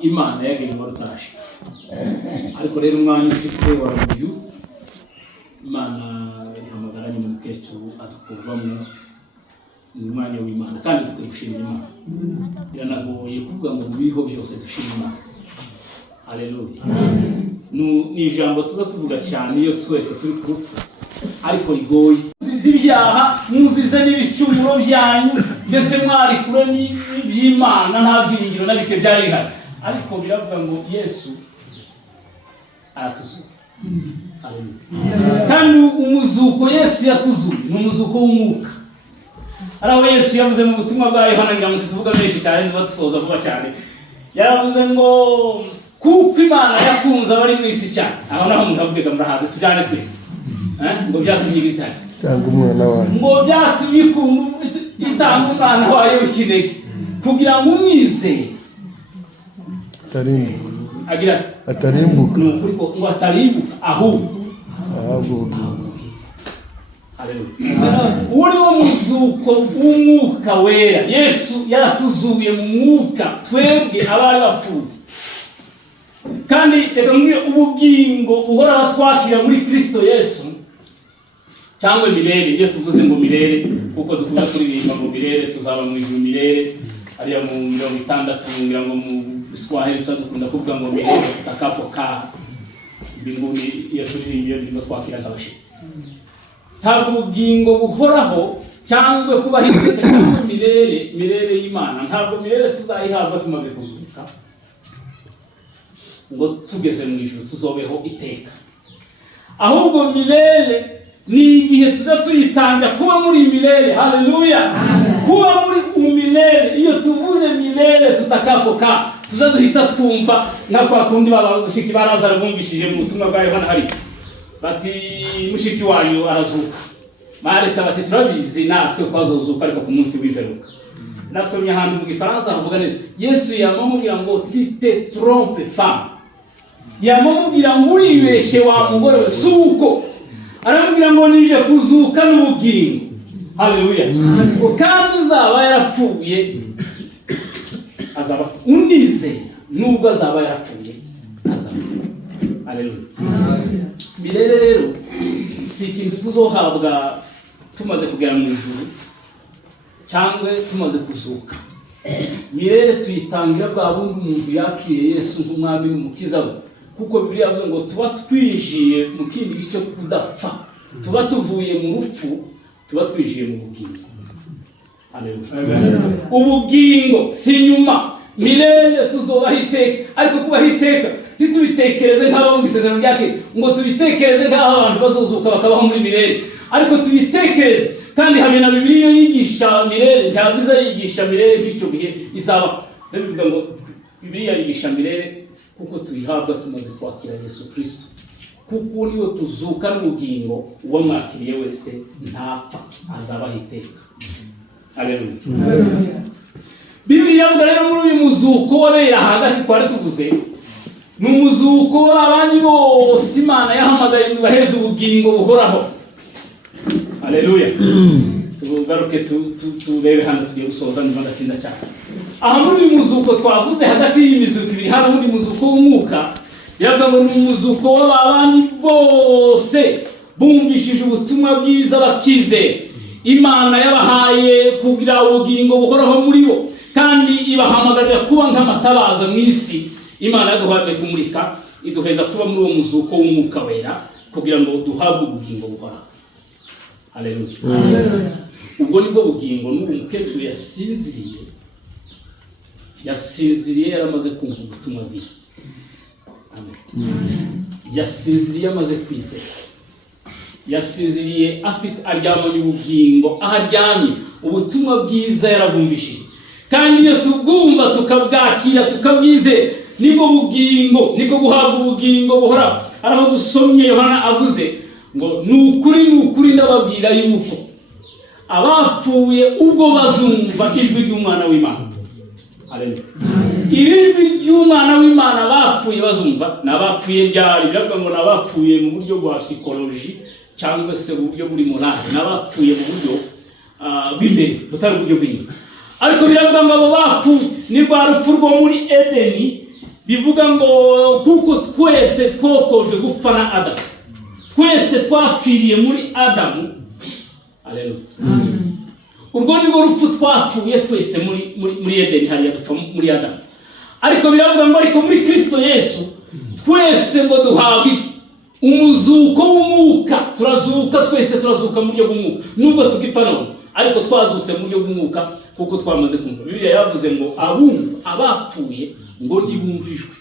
Imana yagiye mu rutarashi ariko rero umwanya ufite wa review Imana ihamagara ni mukecuru atukurwamo ni umwanya w'Imana kandi tukwishimira Imana biranagoye kuvuga ngo biho byose dushima Imana. Haleluya. Ni ijambo tuza tuvuga cyane iyo twese turi kurupfu ariko rigoye z'ibyaha muzize n'ibicumuro byanyu mbese mwari kure n'iby'Imana nta byiringiro nabike byari bihari ariko biravuga ngo Yesu aratuzuye. Haleluya. Kandi umuzuko Yesu yatuzuye ni umuzuko w'umwuka. Araho Yesu yavuze mu butumwa bwa Yohana ngira ngo tuvuga menshi cyane dusoza vuba cyane yaravuze ngo kuko Imana yakunze abari mu isi cyane aho naho umuntu avuga murahaze tujyane twese ngo byatumye bitari cyangwa umwana wawe ngo byatumye itanga umwana wayo w'ikinege kugira ngo umwizeye atarimbuka ngo atarimbuka ahubwo. Uwo ni wo muzuko w'umwuka wera. Yesu yaratuzuye mu mwuka twebwe abari bapfuye kandi reka mwire ubugingo uhora twakira muri Kristo Yesu cyangwa mirere. Iyo tuvuze ngo mirere kuko dukunda kuririmba ngo mirere tuzaba mu ijuru mirere ariya mu 60 ngira ngo mu Swahili dukunda kuvuga ngo mirere tutakapokaa mbinguni. Iyo turirimba iyo twakira nk'abashitsi ntabwo ubugingo buhoraho cyangwa kuba hiteka cyangwa mirere y'Imana ntabwo mirere tuzayihabwa tumaze kuzuka ngo tugeze mu ijuru tuzobeho iteka ahubwo mirere ni igihe tuza tuyitanga kuba muri mirere. Haleluya. Kuba muri umirere. Iyo tuvuze mirere tutakapoka tuza duhita twumva nka kwa kundi babashiki barazara bumvishije mu butumwa bwa Yohana hari bati mushiki wanyu arazuka mareta bati turabizi natwe kwazozuka ariko ku munsi w'imperuka. Nasomye ahantu mu Gifaransa havuga neza Yesu yamamubwira ngo tite trompe femme yamamubwira ngo uribeshe wa mugore we suko aramubwira ngo nije kuzuka n'ubugingo. Haleluya. Kandi uzaba yarapfuye azaba unizera nubwo azaba yarapfuye azaba. Haleluya. Mirere rero si ikintu tuzohabwa tumaze kugera mu ijuru cyangwa tumaze kuzuka. Mirere tuyitangira bwa bundi umuntu yakiriye Yesu nk'umwami n'umukiza we kuko Bibiliya yavuze ngo tuba twinjiye mu kindi gice kudapfa tuba tuvuye mu rupfu tuba twinjiye mu bugingo. Haleluya. Ubugingo si nyuma mirere tuzobaho iteka ariko kubaho iteka ntitubitekereze nk'aho mu isezerano ryake ngo tubitekereze nk'aho abantu bazozuka bakabaho muri mirere ariko tubitekereze kandi hamwe na Bibiliya yigisha mirere ntabwo izayigisha mirere nk'icyo gihe izaba bivuga ngo Bibiliya yigisha mirere kuko tuyihabwa tumaze kwakira Yesu Kristo kuko niwe kuzuka n'ubugingo uwo mwakiriye wese ntapfa azabaho iteka. Haleluya. Bibiliya yavuga rero muri uyu muzuko wabera hagati twari tuvuze ni umuzuko w'abandi bose Imana yahamagaye ngo baheze ubugingo buhoraho. Haleluya. Tugaruke turebe hano tugiye gusoza niba ndatinda cyane. Aha muri uyu muzuko twavuze hagati y'imizuko ibiri hari undi muzuko w'umwuka yavuga ngo ni umuzuko w'abandi bose bumvishije ubutumwa bwiza bakize Imana yabahaye kugira ubugingo buhoraho muri bo kandi ibahamagarira kuba nk'amatabaza mu isi. Imana yaduhaye kumurika iduheza kuba muri uwo muzuko w'umwuka wera kugira ngo duhabwe ubugingo buhoraho. Haleluya. Ubwo nibwo bugingo n'ubu mukecuru yasinziriye yaramaze kumva ubutumwa bwiza. Amen. Yasinziriye amaze kwizera. Yasinziriye afite aryamanye ubugingo aharyamye ubutumwa bwiza yarabumvishije kandi iyo tubwumva tukabwakira tukabwizera nibwo bugingo niko guhabwa ubugingo buhoraho. Araho dusomye Yohana avuze ngo nukuri ndababwira yuko abapfuye ubwo bazumva ijwi ry'umwana w'Imana. Haleluya. Ijwi ry'umwana w'Imana bapfuye bazumva n'abapfuye ryari biravuga ngo n'abapfuye mu buryo bwa psychology cyangwa se mu buryo buri morale n'abapfuye mu buryo bw'imbere butari uburyo bw'inyuma ariko biravuga ngo abo bapfuye ni rwa rupfu rwo muri Edeni bivuga ngo kuko twese twokoje gupfa na Adamu, twese twapfiriye muri Adamu. Haleluya. Urwo ni rwo rupfu twapfuye twese muri Edeni, hariya dupfa muri Adamu. Ariko biravuga ngo ariko muri Kristo Yesu twese ngo duhabwe umuzuko w'umwuka. Turazuka, twese turazuka mu buryo bw'umwuka, nubwo tugipfa none ariko twazutse mu buryo bw'umwuka kuko twamaze kumva. Bibiliya yavuze ngo abumva, abapfuye ngo nibumvijwe,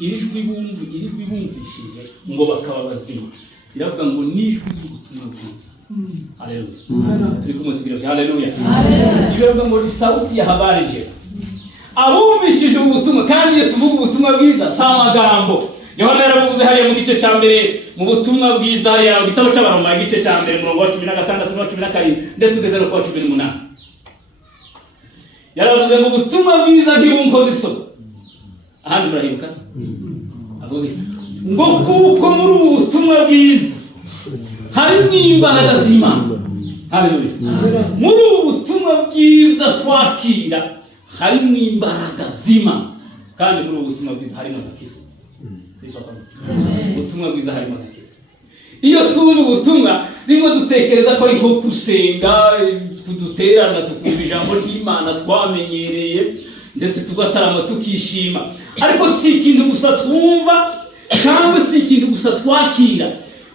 irijwi bumvishije ngo bakaba bazima. Biravuga ngo nijwi ry'ubutumwa bwiza. Haleluya. Turi kumwe tugira haleluya. Biravuga ngo ni sauti ya habari njema. Abumvishije ubutumwa, kandi iyo tuvuga ubutumwa bwiza si amagambo. Yohana yaravuze hariya mu gice cya mbere mu butumwa bwiza, hariya mu gitabo cy'Abaroma igice cya mbere umurongo wa 16 na 17 ndetse ugeze no ku 18. Yaravuze ngo ubutumwa bwiza ntibunkoze isoni. Ahandi murahibuka? Avuga ngo kuko muri ubu butumwa bwiza harimo imbaraga z'Imana. Haleluya. Muri ubu butumwa bwiza twakira harimo imbaraga z'Imana, kandi muri ubu butumwa bwiza harimo agakiza. Ubutumwa bwiza harimo agakiza. Iyo twumva ubutumwa rimwe dutekereza ko ari nko gusenga, kuduterana tukumva ijambo ry'Imana twamenyereye ndetse tugatarama tukishima. Ariko si ikintu gusa twumva cyangwa si ikintu gusa twakira.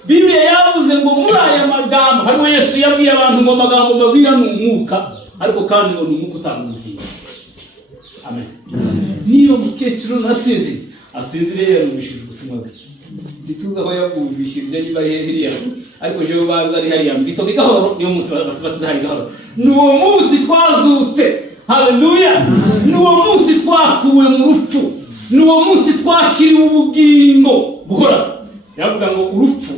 Bibiliya yavuze ngo muri aya magambo harimo Yesu yabwiye abantu ngo amagambo mbabwira ni umwuka, ariko kandi ngo ni umwuka utanga ubugingo. Amen. Niba mukecuru nasinziriye, asinziriye yarumvishije ubutumwa bwe. Ntituzi aho yabwumvishije niba heriya, ariko jewe baza ari hariya mu gitondo gahoro, niyo munsi batubatse hari gahoro. Nuwo munsi twazutse. Haleluya. Nuwo munsi twakuwe mu rupfu. Nuwo munsi twakiriwe ubugingo buhora. Yavuga ngo urupfu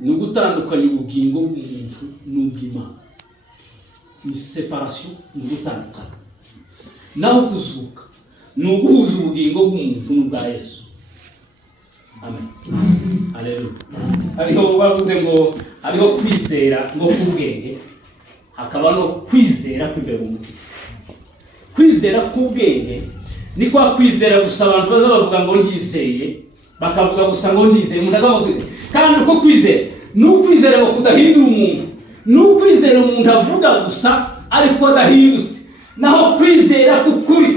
ni ugutandukanya ubugingo bw'umuntu n'ubw'Imana. Ni separation, ni ugutandukana. Naho kuzuka ni uguhuza ubugingo bw'umuntu n'ubwa Yesu. Amen. Haleluya. Ariko bavuze ngo hariho kwizera ngo kubwenge, hakaba no kwizera kw'imbere mu mutima. Kwizera k'ubwenge ni kwa kwizera gusa abantu baza bavuga ngo ndizeye, bakavuga gusa ngo ndizeye, umuntu akavuga. Kandi uko kwizera ni ukwizera ngo kudahindura umuntu, ni ukwizera umuntu avuga gusa ariko adahindutse. Naho kwizera k'ukuri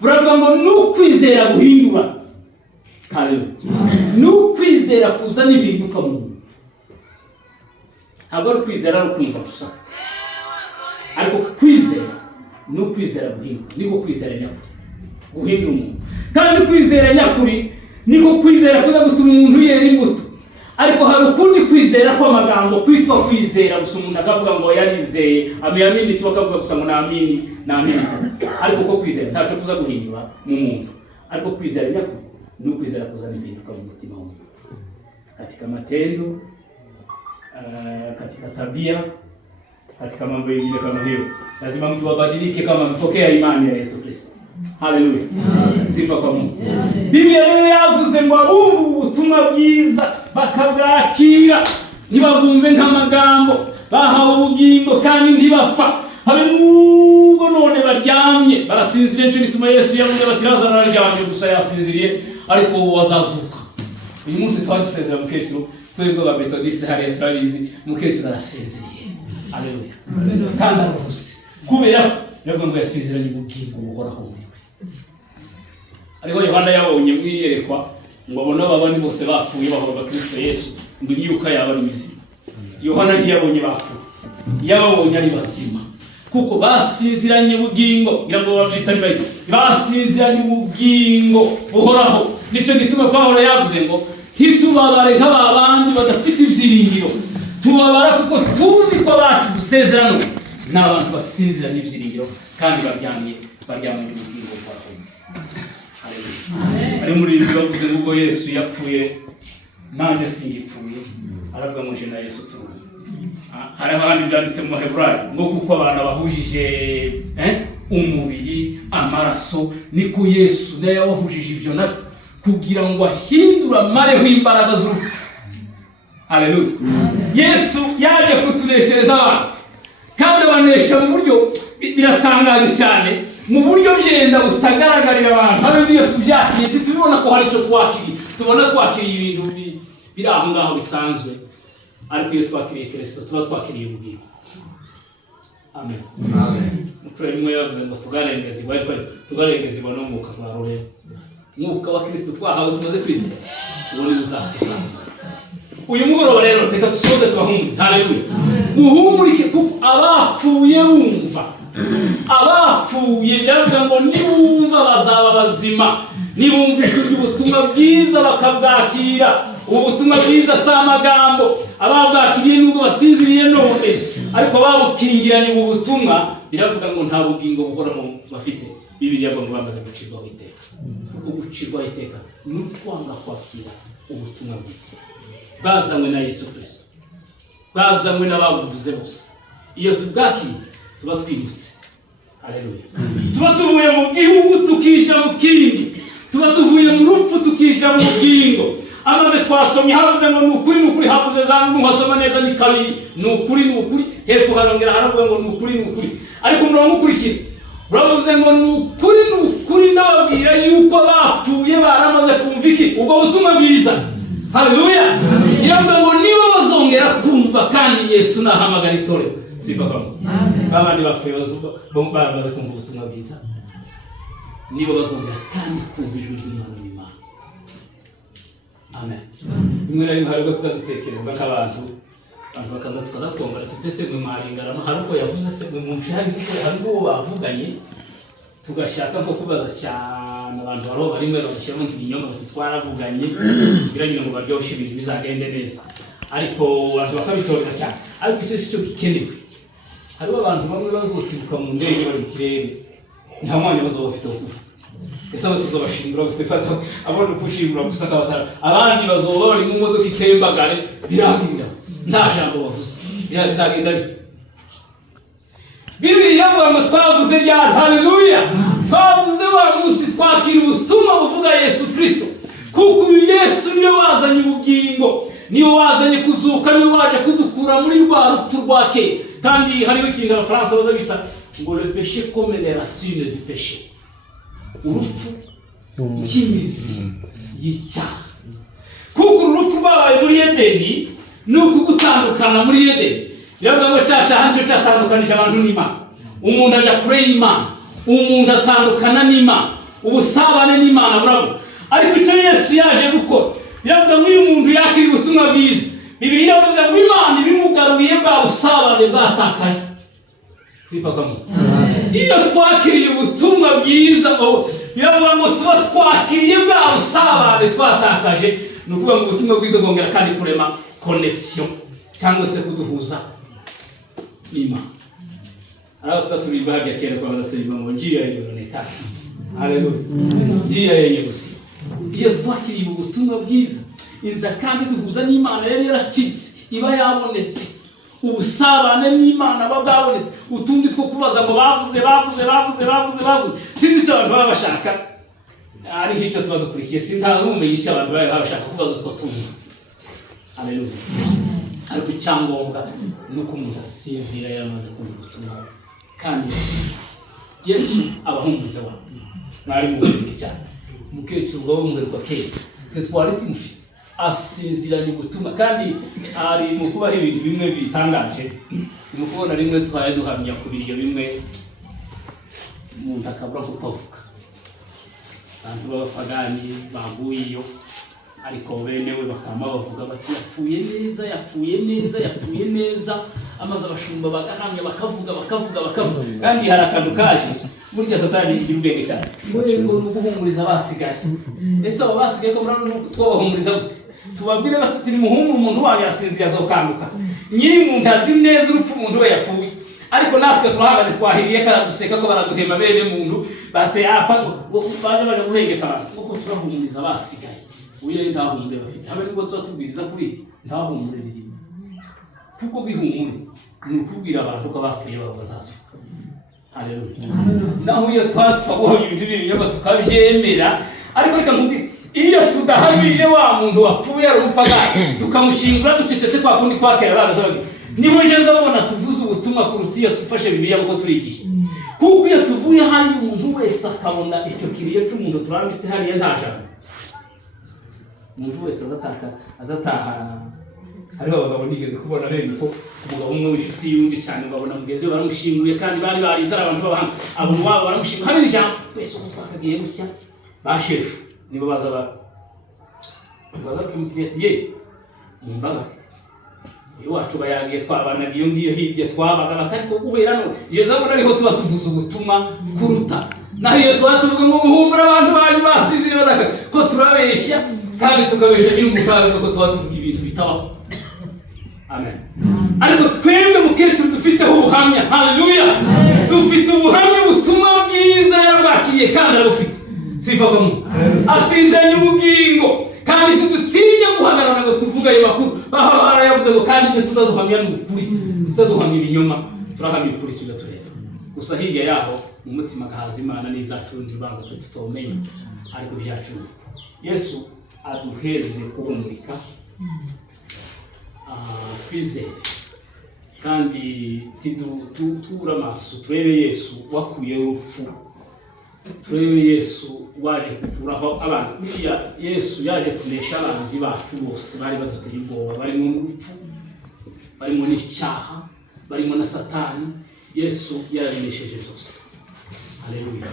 buravuga ngo ni ukwizera guhindura. Haleluya. Ni ukwizera kuzana ibinduka mu muntu. Ntabwo ari kwizera no kumva gusa, ariko kwizera ni ukwizera guhindura. Niko kwizera nyakuri, guhindura umuntu. Kandi kwizera nyakuri niko kwizera kuza gutuma umuntu yera imbuto. Ariko hari ukundi kwizera kw'amagambo kwitwa kwizera gusa umuntu akavuga ngo yarizeye, amini tukavuga gusa ngo namini. Ariko ko kwizera ntaco kuza guhindura mu muntu. Ariko kwizera nyakuri ni ukwizera kuzana ibinduka mu mutima w'umuntu, katika matendo, katika tabia, katika mambo mengine kama hiyo. Lazima mtu abadilike kama mpokea imani ya Yesu Kristo. Haleluya. Sifa kwa Mungu. Biblia leo yavuze ngo abumva ubutumwa bwiza bakabwakira, ntibabumve nk'amagambo, bahawe ubugingo kandi ntibapfa. Habe nubwo none baryamye barasinziriye, cyo bituma Yesu yavuze bati Lazaro araryamye gusa yasinziriye, ariko ubu wazazuka. Uyu munsi twadusezera mukecuru, twebwe ba Methodiste hariya turabizi, mukecuru arasinziriye. Haleluya. Kandi aruhuse kubera ko yavuga ngo yasinziranye ubugingo buhoraho muri we. Ariko Yohana yabonye mwiyerekwa ngo abona abandi bose bapfuye bahora Kristo Yesu, ngo imyuka yaba ari mizima. Yohana ntiyabonye bapfuye, yabonye ari bazima, kuko basinziranye ubugingo. Ngira ngo bavyita mbere basinziranye ubugingo buhoraho. Nico gituma Pawulo yavuze ngo ntitubabare nk'abandi badafite ibyiringiro, tubabara kuko tuzi ko bacu dusezerano n'abantu basinziranye ibyiringiro kandi baryamye ubugingo buhoraho. Haleluya. Ari muri ibi bavuze ngo Yesu yapfuye nanje singipfuye, aravuga ngo je na Yesu turi. Hari abandi byanditse mu Baheburayo ngo kuko abantu bahujije umubiri amaraso, niko Yesu naye wahujije ibyo na kugira ngo ahindura amareho imbaraga z'urupfu. Haleluya. Yesu yaje kutuneshereza abantu, kandi abanesha mu buryo biratangaje cyane. mu buryo byenda butagaragarira abantu. Habe iyo tubyakiriye tubibona ko hari icyo twakiriye, tubona twakiriye ibintu biri aho ngaho bisanzwe, ariko iyo twakiriye Kristo tuba twakiriye ubugingo. Amen. Mufere mwe yavuze ngo tugarengezibwa n'umwuka wa Roho. Mwuka wa Kristo twahawe tumaze kwizera, uwo ni uzatuzana. Uyu mugoroba rero reka dusoze tubahumurize. Haleluya. Muhumurike kuko abapfuye bumva. Abapfuye biravuga ngo nibumva bazaba bazima, nibumvishwe ubutumwa bwiza bakabwakira. Ubutumwa bwiza si amagambo, ababwakiriye nubwo basinziriye none, ariko babukingiranye ubu butumwa biravuga ngo nta bugingo buhoraho bafite. Bibiliya ngo bamaze gucirwaho iteka. Kuko gucirwaho iteka ni ukwanga kwakira ubutumwa bwiza bazanywe na Yesu Kristo, bazanywe n'abavuze bose. Iyo tubwakiriye tuba twimutse. Haleluya. Tuba tuvuye mu gihugu tukishyira mu kindi, tuba tuvuye mu rupfu tukishyira mu bugingo. Amaze twasomye havuze ngo nukuri havuze za nuhasoma neza ni kabiri, nukuri hepfo harongera haravuga ngo nukuri. Ariko murongo ukurikira uravuze ngo nukuri ndababwira yuko bapfuye baramaze kumva iki? Ubwo butumwa bwiza. Haleluya. Iravuga ngo nibo bazongera kumva kandi Yesu nahamagara itorero. Sifa kamo. Amen. Abandi bapfuye baramaze kumva ubutumwa bwiza, nibo bazongera kandi kumva ijwi ry'Imana n'Imana. Amen. Rimwe na rimwe hari ubwo tuzadutekereza nk'abantu bakaza tukazatwongera tutese mwe maringarama, hari uko yavuze se mwe mumshahagi ko hari uwo bavuganye, tugashaka nko kubaza cyane abantu baro barimwe bagashyiramo ibinyoma bati twaravuganye biranyine ngo baryoshye ibintu bizagende neza, ariko abantu bakabitorera cyane. Ariko icyo cyo gikenewe, hari abantu bamwe bazotibuka mu ndege bari mu kirere, nta mwanya bazo bafite wo kuvuga. Ese batuzobashingura gutefata abone kushingura gusa kabatara, abandi bazoba bari mu modoka itembagare birangirira nta jambo bavuze. Bizagenda bite? Bibiliya yavuga ngo twavuze ryari? Haleluya. Twavuze wa munsi twakira ubutumwa buvuga Yesu Kristo, kuko Yesu niyo wazanye ubugingo, niyo wazanye kuzuka, niyo waje kudukura muri rwa rupfu rwake. Kandi hariho ikintu Abafaransa baza bita ngo le péché comme les racines du péché. Urupfu nk'imizi y'icyaha. Kuko urupfu rwabaye muri Edeni ni ukugutandukana muri Edeni. Biravuga ngo cyaha nicyo cyatandukanije abantu n'Imana. Umuntu aja kure y'Imana, umuntu atandukana n'Imana, ubusabane n'Imana burabo. Ariko icyo Yesu yaje gukora, biravuga ngo uyu muntu yakiriye ubutumwa bwiza, Bibiliya yavuze ngo Imana ibimugaruye bwa busabane bwatakaye. Sifa kamo. Iyo twakiriye ubutumwa bwiza, biravuga ngo tuba twakiriye bwa busabane twatakaje. Ni ukuvuga ngo ubutumwa bwiza bwongera kandi kurema connection cyangwa se kuduhuza n'Imana. Arabatsa turirimba hajya kera kwa badaturirimba ngo njia yoneka. Haleluya. Njia yenye gusi. Iyo twakiriye ubutumwa bwiza, inza kandi duhuza n'Imana yari yarashitse, iba yabonetse. Ubusabane n'Imana babwabonetse. Utundi two kubaza ngo bavuze. Sinzi abantu baba bashaka. Ari icyo tuba dukurikiye, sintarumenyisha abantu baba bashaka kubaza utwo tuntu. Haleluya. Ariko icyangombwa ni uko umuntu asinzira yaramaze kumva ubutumwa. Kandi Yesu abahumuriza abantu. Mwari mu bindi cyane. Mukecuru wabo mwerwa keke. Twari tumufite. Asinziranye ubutumwa kandi ari mu kubaho ibintu bimwe bitangaje. Mu kubona rimwe twaye duhamya kubiriyo bimwe umuntu akabura kupavuga. Abantu b'abapagani baguye iyo, ariko benewe bakama bavuga bati yapfuye neza, amaze abashumba bagahamya bakavuga. Kandi hari akantu kaje burya Satani igira ubwenge cyane, ngo guhumuriza abasigaye. Ese abo basigaye ko murano twabahumuriza gute? Tubabwire basitira umuhungu umuntu wawe yasinziye azokanguka, nyiri umuntu azi neza urupfu umuntu we yapfuye, ariko natwe turahagaze twahiriye karaduseka ko baraduhema bene muntu bateye apfa baje guhengeka abantu. Kuko turahumuriza abasigaye, uye ntahumure bafite, habe nibwo tubwiriza kuri ntahumure riri. Kuko bihumure ni ukubwira abantu ko bapfuye babo bazazuka. Haleluya. Naho iyo twatwaho ibintu b'ibinyoma tukabyemera, ariko reka nkubwire, iyo tudahamije wa muntu wapfuye ari umupagani tukamushingura ducecetse kwa kundi kwakera barazaga niho nje nzabona tuvuze ubutumwa kuruta iyo tufashe Bibiliya ngo turigishe. Kuko iyo tuvuye hari umuntu wese akabona icyo kiriyo cy'umuntu turambitse hariya nta jambo, umuntu wese azataha. Hariho abagabo nigeze kubona rero ko umugabo umwe w'inshuti y'undi cyane babona mugenzi we baramushinguye kandi bari barizara abantu b'abahanga, abantu wabo baramushinguye habe n'ijambo twese uko twakagiye gutya ba shefu nibo baza kumukireti ye imbaga iyo wacu bayangiye twabanaga iyo ngiyo hirya twabaga batari ko guhera none je zabona ariho tuba tuvuza ubutumwa kuruta naho iyo tuba tuvuga ngo muhumura abantu bari basize badaka ko turabeshya kandi tukabesha nyir'umukazi ko tuba tuvuga ibintu bitabaho. Amen. Ariko twebwe mukristo dufiteho ubuhamya. Haleluya. Dufite ubuhamya butumwa bwiza yarabakiriye kandi arabufite. Sifa mu asizanye ubugingo kandi tudutinya guhagarara ngo tuvuga ayo makuru. Baha yavuze ngo kandi icyo tuzaduhamya n'ukuri. Tuzaduhamya ibinyoma turahamya ukuri tugatureba. Gusa hirya yaho mu mutima gahaza Imana n'izacu ndibanza cyo tutomenya ariko byacu. Yesu aduhereze kubumurika. Twizere kandi tubura amaso turebe Yesu wakuye urupfu, turebe Yesu waje kukuraho abantu. Yesu yaje kunesha abanzi bacu bose bari baduteye ubwoba, bari mu rupfu, barimo n'icyaha, barimo na Satani. Yesu yarabinesheje byose. Haleluya.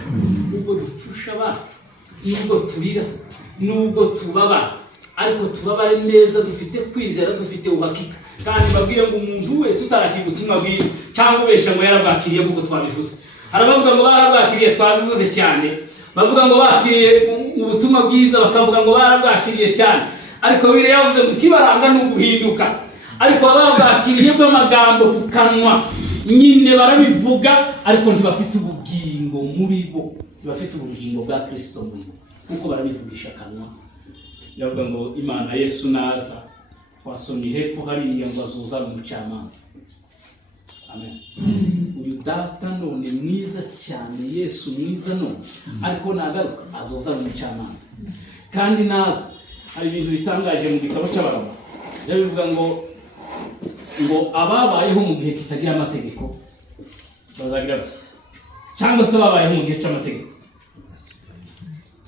Nubwo dufusha abantu, nubwo turira, nubwo tubabara, ariko tubabare neza dufite kwizera, dufite uhakika. Kandi babwire ngo umuntu wese utarakiye ubutumwa bwiza cyangwa ubesha ngo yarabwakiriye kuko twabivuze. Harabavuga ngo barabwakiriye twabivuze cyane, bavuga ngo bakiriye ubutumwa bwiza bakavuga ngo barabwakiriye cyane, ariko bire yavuze ngo kibaranga n'uguhinduka. Ariko babwakiriye bw'amagambo ku kanwa nyine barabivuga ariko ntibafite ubugingo muri bo, ntibafite ubugingo bwa Kristo muri bo kuko barabivugisha kanwa. Yavuga ngo Imana Yesu naza wasomye hepfo hariya ngo azuza umucamanza. Amen. Uyu data none mwiza cyane, Yesu mwiza none, ariko nagaruka azoza umucamanza. Kandi naza hari ibintu bitangaje mu gitabo cy'Abaroma. Yabivuga ngo ababayeho mu gihe kitagira amategeko bazagira bati cyangwa se babayeho mu gihe cy'amategeko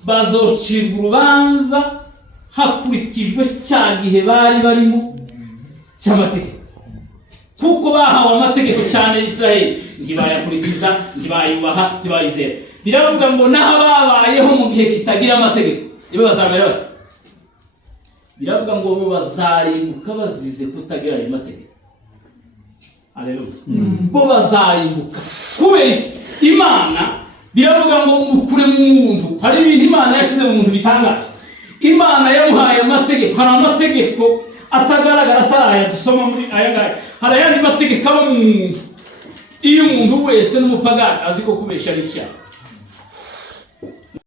bazocirwa urubanza hakurikijwe cya gihe bari barimo cy'amategeko, kuko bahawe amategeko cyane Israeli ntibayakurikiza, ntibayubaha, ntibayizera. Biravuga ngo naho babayeho mu gihe kitagira amategeko nibo bazamera bati, biravuga ngo bo bazarimbuka bazize kutagira ayo mategeko. Haleluya. Bo bazarimbuka kubera Imana. Biravuga ngo mukure mu muntu, hari ibintu Imana yashyize mu muntu bitangaje. Imana yamuhaye amategeko, hari amategeko atagaragara ataraya dusoma muri aya ngaya. Hari ayandi mategeko aba mu muntu. Iyo umuntu wese n'umupagani azi ko kubesha ari icyaha,